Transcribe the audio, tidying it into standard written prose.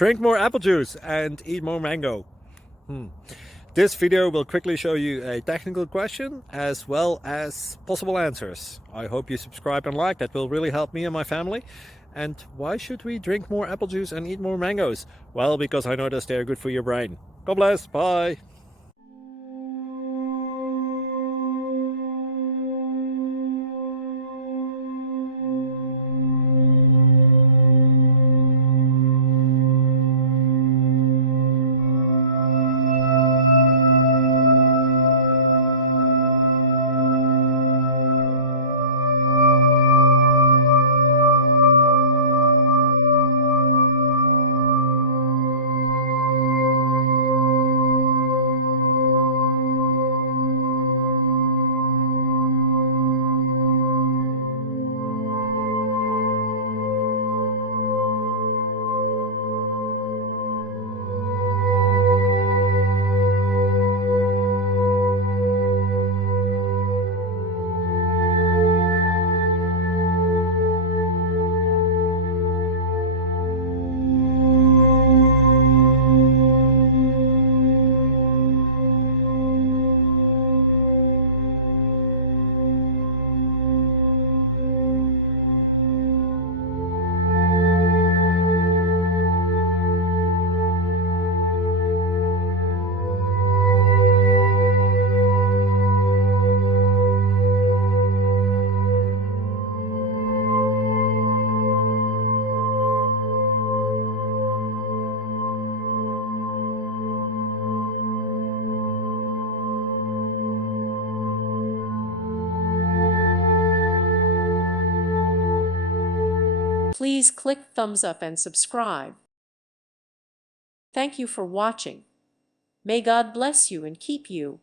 Drink more apple juice and eat more mango. This video will quickly show you a technical question as well as possible answers. I hope you subscribe and like, that will really help me and my family. And why should we drink more apple juice and eat more mangoes? Well, because I noticed they're good for your brain. God bless, bye! Please click thumbs up and subscribe. Thank you for watching. May God bless you and keep you.